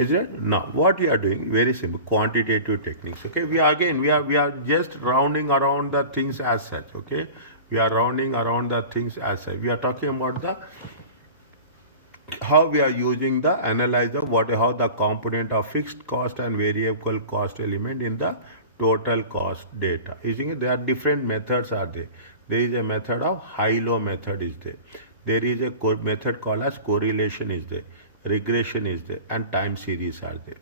Is it? Now, what we are doing, very simple, quantitative techniques. Okay, we are just rounding around the things as such. Okay, we are rounding around the things as such. We are talking about the how we are using the analyzer, how the component of fixed cost and variable cost element in the total cost data. Using it, there are different methods are there. There is a method of high-low method is there. There is a method called as correlation is there, regression is there, and time series are there.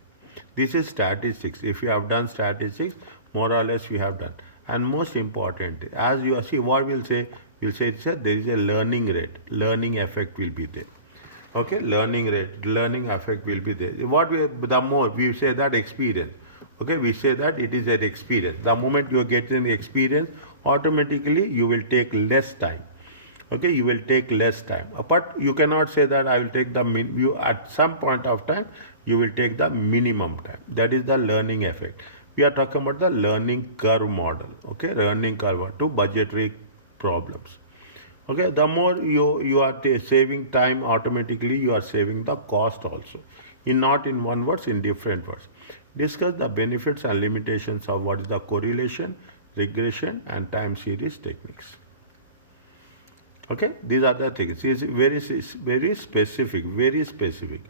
This is statistics. If you have done statistics, more or less we have done. And most important, as you see, what we'll say it's there is a learning rate, learning effect will be there. Okay, learning rate, learning effect will be there. The more we say that experience. Okay, we say that it is an experience. The moment you get an experience, automatically you will take less time. Okay, you will take less time. But you cannot say that I will take you at some point of time you will take the minimum time. That is the learning effect. We are talking about the learning curve model. Okay, learning curve to budgetary problems. Okay, the more you are saving time, automatically you are saving the cost also. Not in one words, in different words. Discuss the benefits and limitations of what is the correlation, regression, and time series techniques. Okay, these are the things. It's very specific, very specific.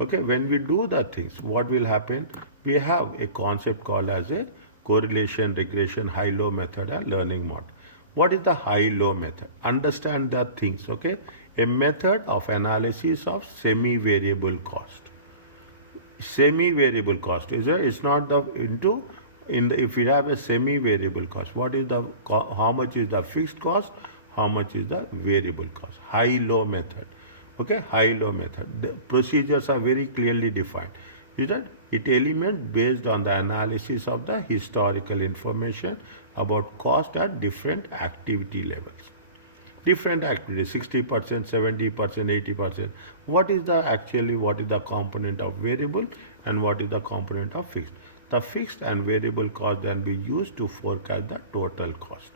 Okay, when we do the things, what will happen? We have a concept called as a correlation, regression, high-low method, and learning model. What is the high-low method? Understand the things, okay? A method of analysis of semi-variable cost. Semi-variable cost is it's not the if you have a semi-variable cost, how much is the fixed cost, how much is the variable cost? High-low method. Okay, high-low method. The procedures are very clearly defined. Is that it elements based on the analysis of the historical information about cost at different activity levels. Different activities, 60%, 70%, 80%. What is the component of variable and what is the component of fixed? The fixed and variable cost then be used to forecast the total cost.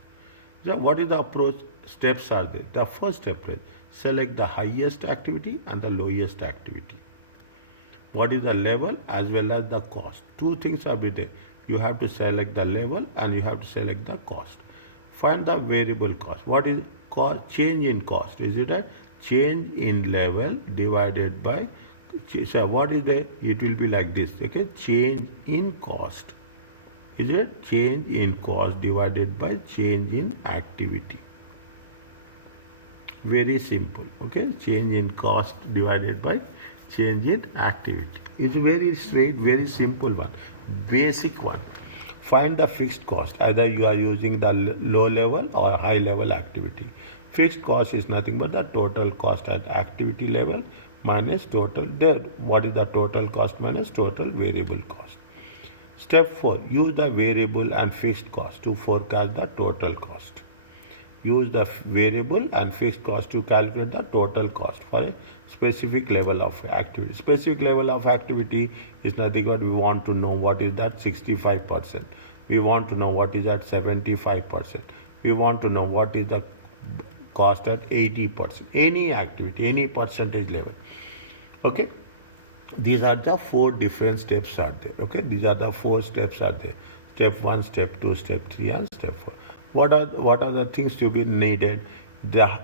So what is the approach? Steps are there. The first step is select the highest activity and the lowest activity. What is the level as well as the cost? Two things are there. You have to select the level and you have to select the cost. Find the variable cost. What is change in cost? Is it a change in level divided by, so what is the, it will be like this, okay, change in cost. Is it change in cost divided by change in activity? Very simple, okay, change in cost divided by change in activity. It's very straight, very simple one, basic one. Find the fixed cost. Either you are using the low level or high level activity. Fixed cost is nothing but the total cost at activity level minus total there. What is the total cost minus total variable cost? Step 4. Use the variable and fixed cost to forecast the total cost. Use the variable and fixed cost to calculate the total cost for a specific level of activity. Specific level of activity is nothing but we want to know what is that 65%. We want to know what is that 75%. We want to know what is the cost at 80%. Any activity, any percentage level. Okay. These are the 4 different steps are there. Okay. These are the 4 steps are there. Step 1, step 2, step 3 and step 4. What are the things to be needed?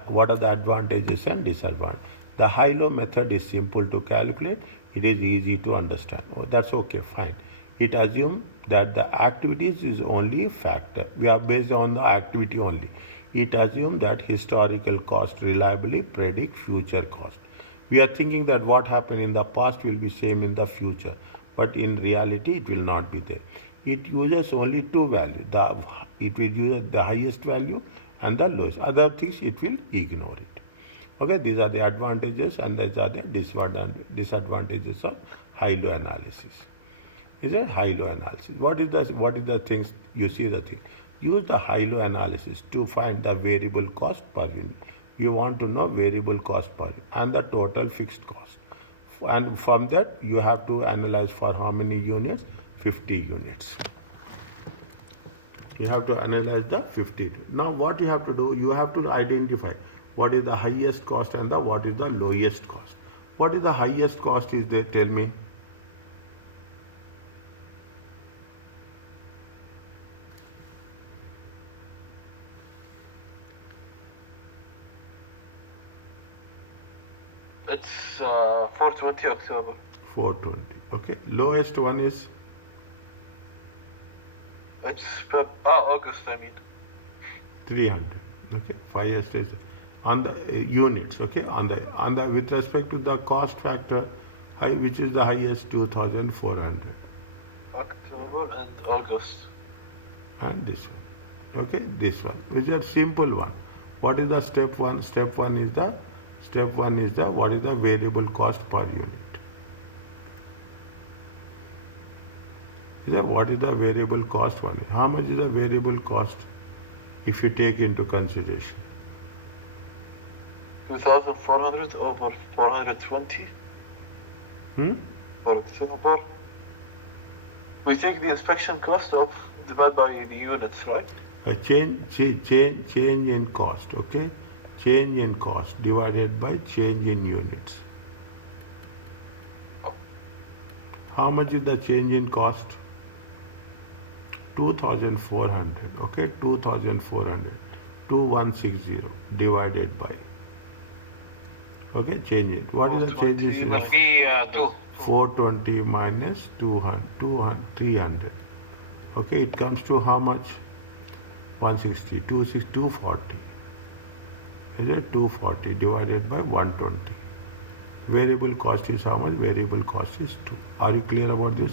What are the advantages and disadvantages? The high-low method is simple to calculate. It is easy to understand. Oh, that's okay, fine. It assumes that the activities is only a factor. We are based on the activity only. It assumes that historical cost reliably predict future cost. We are thinking that what happened in the past will be same in the future, but in reality it will not be there. It uses only 2 values. It will use the highest value and the lowest. Other things it will ignore it. Okay, these are the advantages and these are the disadvantages of high-low analysis. Is it high-low analysis? What is the things? You see the thing. Use the high-low analysis to find the variable cost per unit. You want to know variable cost per unit and the total fixed cost. And from that you have to analyze for how many units? 50 units. You have to analyze the 50. Now what you have to do? You have to identify what is the highest cost and what is the lowest cost. What is the highest cost is there? Tell me. It's 420 October. 420. Okay. Lowest one is It's August, I mean. 300. Okay. Highest is on the units. Okay. On the with respect to the cost factor, which is the highest, 2,400. October and August. And this one. Okay. This one, which is a simple one. What is the step one? Step one is the what is the variable cost per unit? Is that what is the variable cost one? How much is the variable cost if you take into consideration? 2,400 over 420. For October. We take the inspection cost of divided by the units, right? Change in cost, okay? Change in cost divided by change in units. How much is the change in cost? 2,400, okay? 2,400. 2,160 divided by. Okay, change it. What is the change in? Will be 2. 420 minus 200, 300. Okay, it comes to how much? 160, 240. Is it 240 divided by 120? Variable cost is how much? Variable cost is 2. Are you clear about this?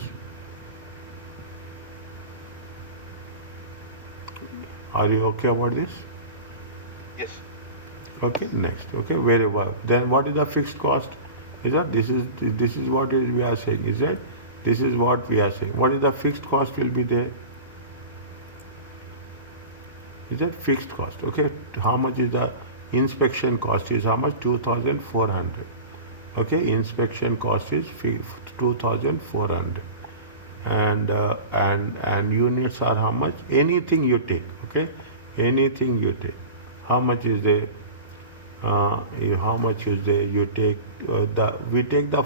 Are you okay about this? Yes. Okay, next. Okay, very well. Then what is the fixed cost? Is that this is what we are saying? Is that this is what we are saying? What is the fixed cost will be there? Is that fixed cost? Okay, how much is the inspection cost? Is how much? 2,400. Okay, inspection cost is 2,400, and units are how much? Anything you take. Okay, anything you take. How much is there? How much is there? You take we take the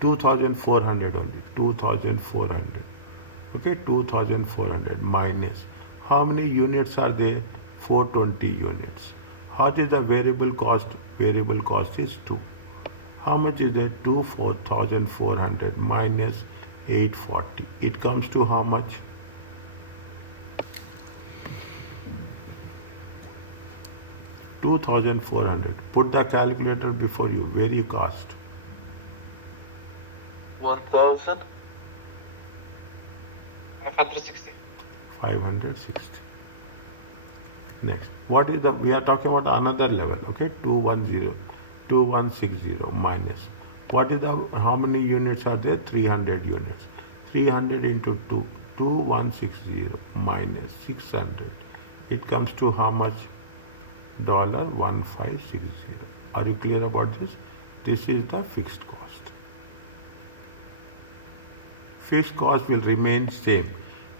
2,400 only. 2,400. Okay, 2,400 minus. How many units are there? 420 units. What is the variable cost? Variable cost is 2. How much is that? 4,400 minus 840. It comes to how much? $2,400. Put the calculator before you. Very cost. 1,000. 560. 560. Next. What is the, we are talking about another level, okay? 2,160 minus. What is the, how many units are there? 300 units. 300 into 2, 2,160 minus 600. It comes to how much? $1,560. Are you clear about this? This is the fixed cost. Fixed cost will remain same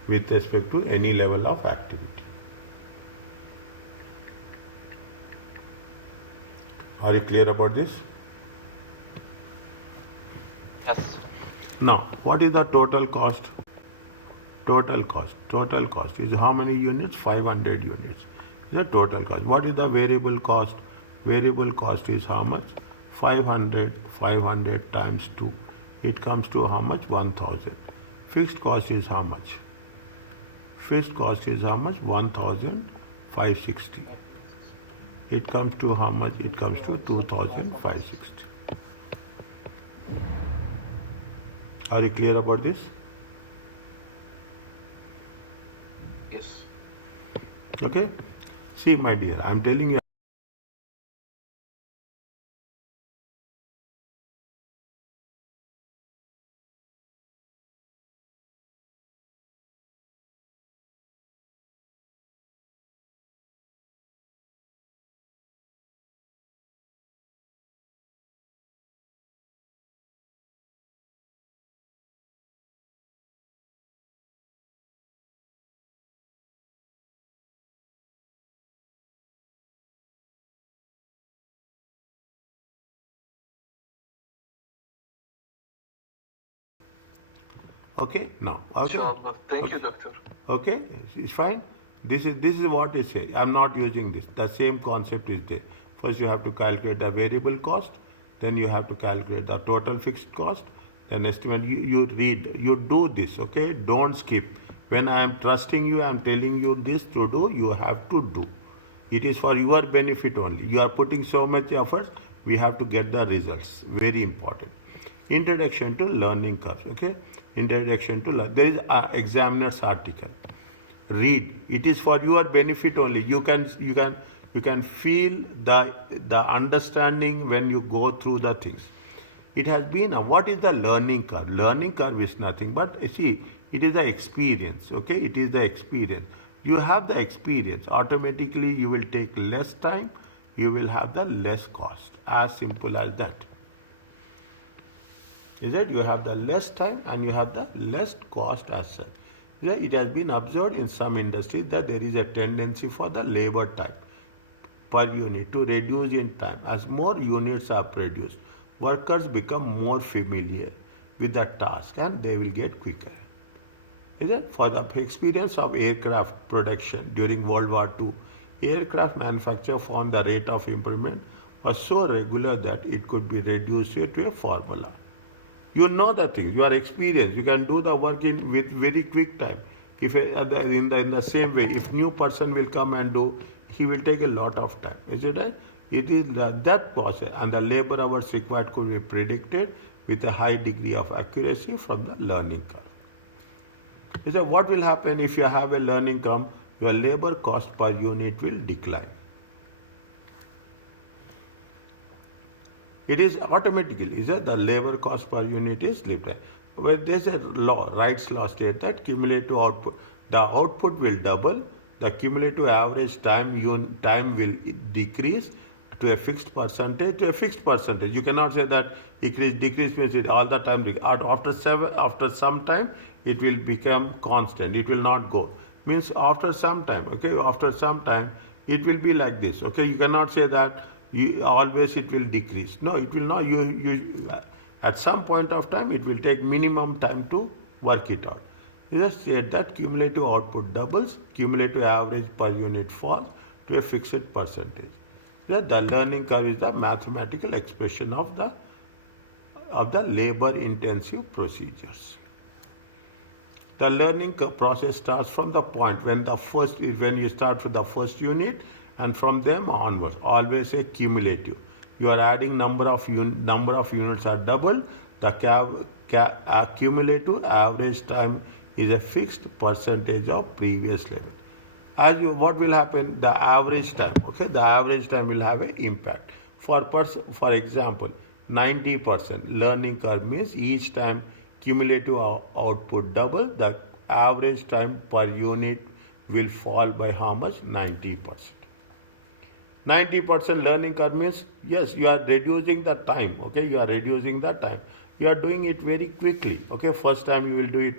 with respect to any level of activity. Are you clear about this? Yes. Now, what is the total cost? Total cost. Total cost is how many units? 500 units. Is the total cost. What is the variable cost? Variable cost is how much? 500 times 2. It comes to how much? 1,000. Fixed cost is how much? Fixed cost is how much? 1,560. It comes to how much? It comes to 2,560. Are you clear about this? Yes. Okay? See, my dear, I'm telling you. Okay, now. Okay. Inshallah. Thank okay. you, doctor. Okay, it's fine. This is what it says. I'm not using this. The same concept is there. First, you have to calculate the variable cost. then you have to calculate the total fixed cost, then estimate. You read, you do this, okay? Don't skip. When I am trusting you, I am telling you this to do, you have to do. It is for your benefit only. You are putting so much effort, we have to get the results. Very important. Introduction to learning curves, okay? Introduction to learn. There is an examiner's article. Read. It is for your benefit only. You can feel the understanding when you go through the things. It has been what is the learning curve? Learning curve is nothing but see, it is the experience, okay? It is the experience. You have the experience, automatically you will take less time, you will have the less cost. As simple as that. Is that you have the less time and you have the less cost as such. It has been observed in some industries that there is a tendency for the labor time per unit to reduce in time. As more units are produced, workers become more familiar with the task and they will get quicker. Is it? For the experience of aircraft production during World War II, aircraft manufacturer found the rate of improvement was so regular that it could be reduced to a formula. You know the things, you are experienced, you can do the work with very quick time. If in the same way, if new person will come and do, he will take a lot of time. Is it right? It is that process, and the labor hours required could be predicted with a high degree of accuracy from the learning curve. Is that what will happen if you have a learning curve? Your labor cost per unit will decline. It is automatically, is that the labor cost per unit is decline. But there is a law, Wright's law states that cumulative output, the output will double, the cumulative average time will decrease to a fixed percentage. You cannot say that decrease means it all the time. After some time, it will become constant. It will not go. Means after some time, okay, after some time, it will be like this. Okay, you cannot say that always it will decrease. No, it will not. At some point of time, it will take minimum time to work it out. You just said that cumulative output doubles, cumulative average per unit falls to a fixed percentage. The learning curve is the mathematical expression of the labor-intensive procedures. The learning process starts from the point when you start with the first unit, and from them onwards, always a cumulative. You are adding number of units are double. The cumulative average time is a fixed percentage of previous level. What will happen? The average time. Okay, the average time will have an impact. For example, 90% learning curve means each time cumulative output double, the average time per unit will fall by how much? 90%. 90% learning curve means, yes, you are reducing the time, okay, you are reducing the time. You are doing it very quickly, okay, first time you will do it.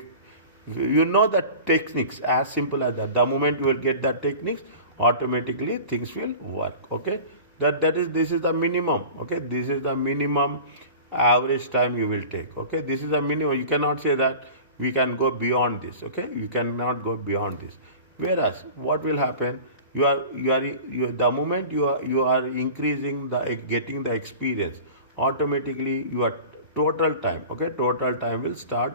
You know the techniques, as simple as that. The moment you will get the techniques, automatically things will work, okay. This is the minimum, okay, this is the minimum average time you will take, okay. This is the minimum. You cannot say that we can go beyond this, okay. You cannot go beyond this. Whereas, what will happen? The moment you are increasing getting the experience, automatically your total time will start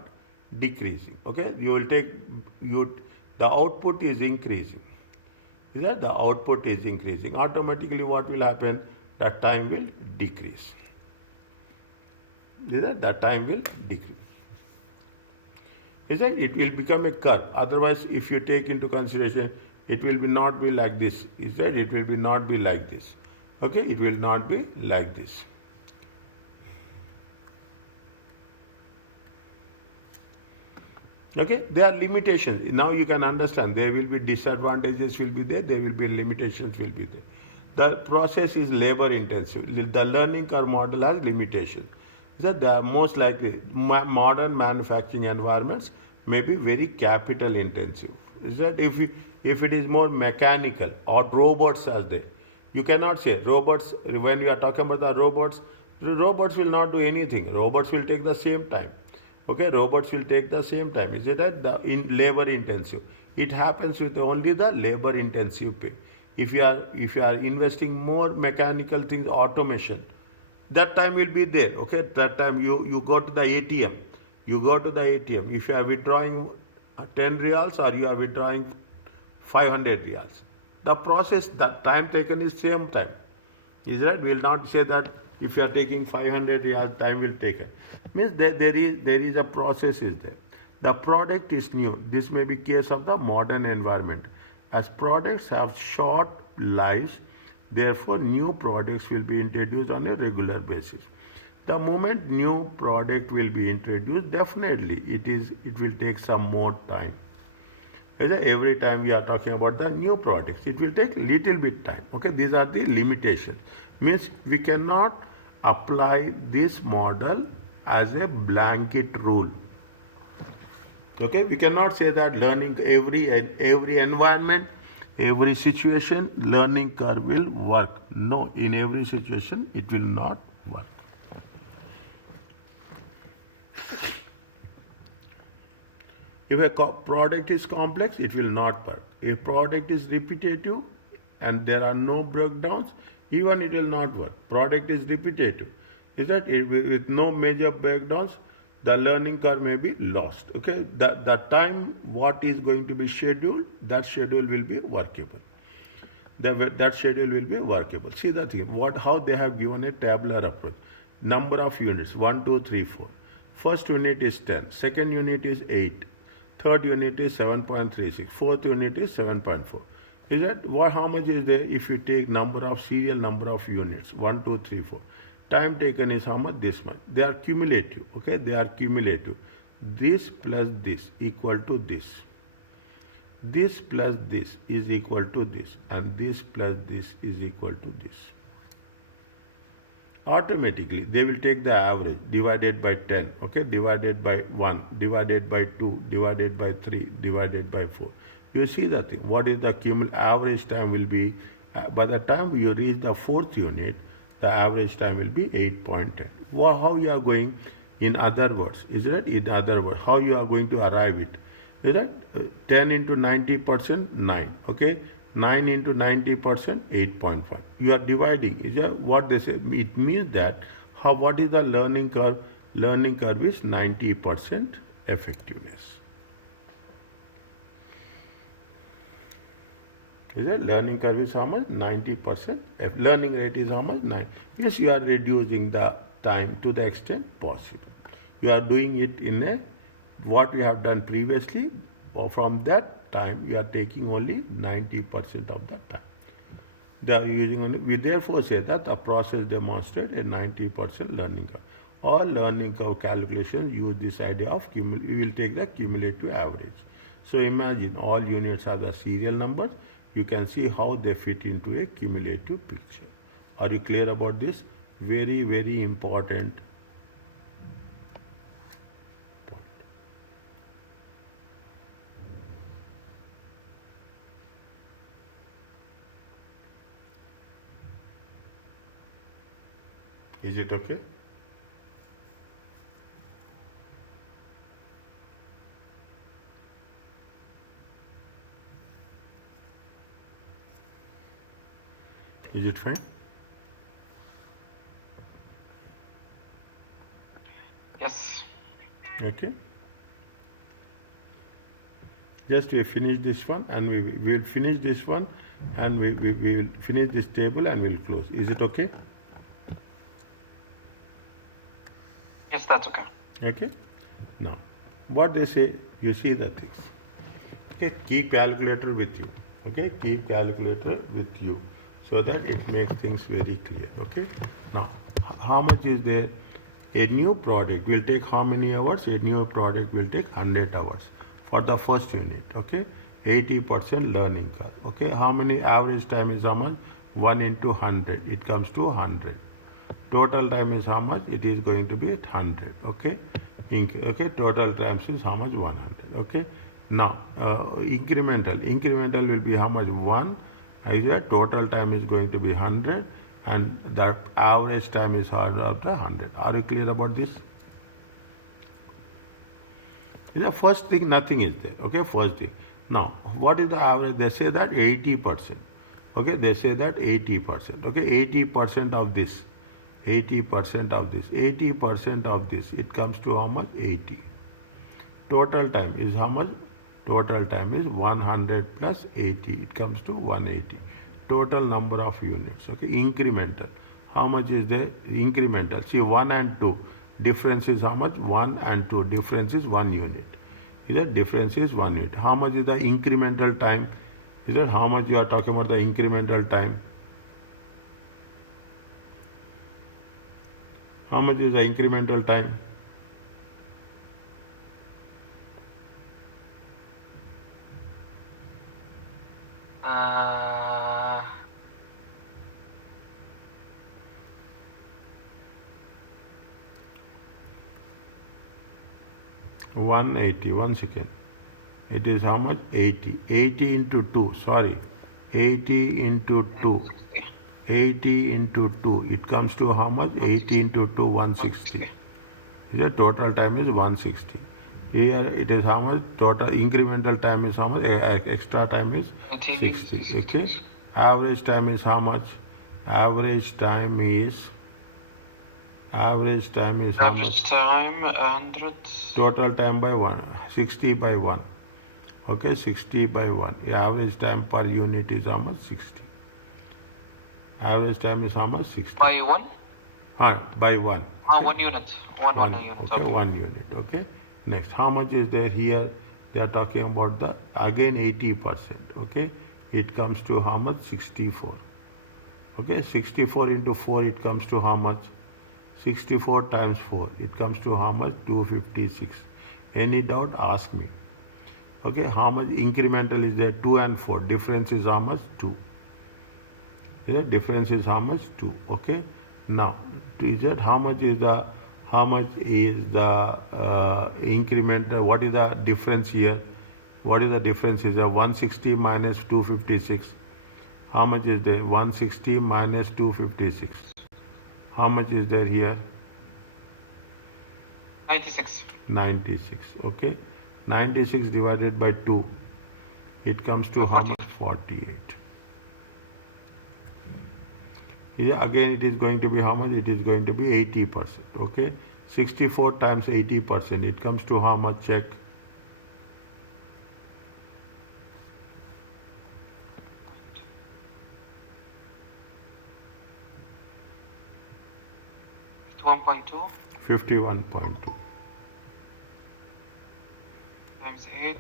decreasing. Okay, the output is increasing. Is that the output is increasing? Automatically, what will happen? The time will decrease. Is that the time will decrease? Is that it will become a curve? Otherwise, if you take into consideration, it will not be like this. Is that it will not be like this? Okay, it will not be like this. Okay, there are limitations. Now you can understand. There will be disadvantages will be there. There will be limitations will be there. The process is labor intensive. The learning curve model has limitations. That they are most likely modern manufacturing environments may be very capital intensive. Is that if it is more mechanical or robots as they, you cannot say robots. When you are talking about the robots will not do anything. Robots will take the same time. Okay, robots will take the same time. Is it that in labor intensive? It happens with only the labor intensive pay. If you are investing more mechanical things, automation, that time will be there. Okay, that time you go to the ATM. You go to the ATM. If you are withdrawing 10 reals or you are withdrawing 500 reals, the process, the time taken is same time. Is right? We will not say that if you are taking 500 reals, time will take it. Means there is a process is there. The product is new. This may be case of the modern environment. As products have short lives, therefore new products will be introduced on a regular basis. The moment new product will be introduced, definitely it will take some more time. Every time we are talking about the new products, it will take little bit time. Okay, these are the limitations. Means we cannot apply this model as a blanket rule. Okay, we cannot say that learning every environment, every situation, learning curve will work. No, in every situation it will not work. If a product is complex, it will not work. If product is repetitive and there are no breakdowns, even it will not work. Product is repetitive. Is that with no major breakdowns, the learning curve may be lost. Okay, the time what is going to be scheduled, that schedule will be workable. That schedule will be workable. See the thing, how they have given a tabular approach. Number of units, 1, 2, 3, 4. First unit is 10, second unit is 8, third unit is 7.36, fourth unit is 7.4. Is that how much is there if you take serial number of units, 1, 2, 3, 4. Time taken is how much? This much. They are cumulative. Okay, they are cumulative. This plus this equal to this. This plus this is equal to this, and this plus this is equal to this. Automatically they will take the average divided by 10, okay, divided by 1, divided by 2, divided by 3, divided by 4. You see the thing, what is the average time will be, by the time you reach the fourth unit, the average time will be 8.10. How you are going, in other words, is it? In other words, how you are going to arrive it? Is that 10 into 90%, 9, okay? 9 into 90%, 8.5. You are dividing. Is that what they say? It means that what is the learning curve? Learning curve is 90% effectiveness. Is that learning curve is how much? 90%. Learning rate is how much? 9. Yes, you are reducing the time to the extent possible. You are doing it in what we have done previously, or from that time you are taking only 90% of the time. They are using only. We therefore say that the process demonstrates a 90% learning curve. All learning curve calculations use this idea of we will take the cumulative average. So imagine all units are the serial numbers. You can see how they fit into a cumulative picture. Are you clear about this? Very, very important point. Is it okay? Is it fine? Yes. Okay. Just we finish this one, and we will finish this one, and we will finish this table and we'll close. Is it okay? Yes, that's okay. Okay. Now, what they say, you see the things. Okay, keep calculator with you. Okay, keep calculator with you, so that it makes things very clear. Okay. Now, how much is there? A new product will take how many hours? A new product will take 100 hours for the first unit. Okay. 80% learning curve. Okay. How many average time is how much? 1 into 100. It comes to 100. Total time is how much? It is going to be 100. Okay. Okay. Total times is how much? 100. Okay. Now, incremental will be how much? 1. Total time is going to be 100, and the average time is after 100. Are you clear about this? The first thing, nothing is there. Okay, first thing. Now, what is the average? They say that 80%. Okay, they say that 80%. Okay, 80% of this. 80% of this. 80% of this, it comes to how much? 80. Total time is how much? Total time is 100 plus 80. It comes to 180. Total number of units. Okay, incremental. How much is the incremental? See, 1 and 2. Difference is how much? 1 and 2. Difference is 1 unit. Is that difference is 1 unit? How much is the incremental time? Is that how much you are talking about the incremental time? How much is the incremental time? Uh, 180. 1 second. It is how much? 80. 80 into 2. Sorry. 80 into 2. 80 into 2. It comes to how much? 80 into 2, 160. The total time is 160. Here it is how much? Total incremental time is how much? Extra time is 60. Okay. Average time is how much? Average time is how average much? time 100. Total time by 1. 60 by 1. Okay, 60 by 1. The average time per unit is how much? 60. Average time is how much? 60. By 1? By 1. Okay? 1 unit. One unit. Okay, 1 unit. Okay. Next, how much is there here? They are talking about the again 80%. Okay. It comes to how much? 64. Okay. 64 into 4, it comes to how much? 64 times 4, it comes to how much? 256. Any doubt? Ask me. Okay. How much incremental is there? 2 and 4. Difference is how much? 2. The difference is how much? 2. Okay. Now, is that how much is the incremental? What is the difference here? What is the difference? Is 160 minus 256. How much is there? 160 minus 256. How much is there here? 96. 96. Okay. 96 divided by 2. It comes to how much? 48. Here again it is going to be how much? It is going to be 80%. Okay. 64 times 80%. It comes to how much? Check. 1.2 51.2 times 8.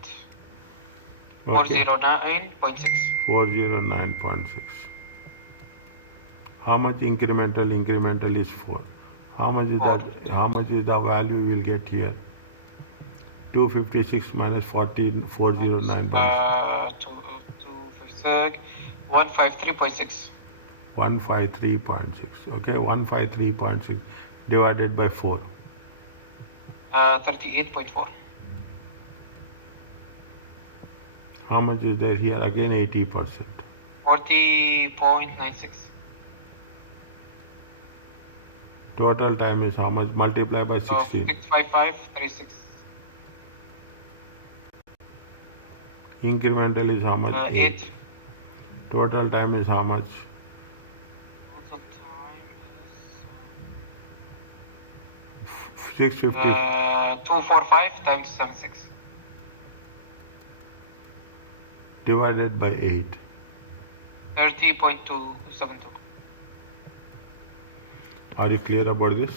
Okay. 409.6. 409.6. How much incremental? Incremental is 4. How much is that? How much is the value we will get here? 256 minus 409 by 153.6. 153.6. Okay, 153.6 divided by 4. 38.4. How much is there here? Again 80%. 40.96. Total time is how much? Multiply by 16. 655.36. Incremental is how much? 8. Total time is how much? Total time is 650. 245 times 76. Divided by 8. 30.272. Are you clear about this?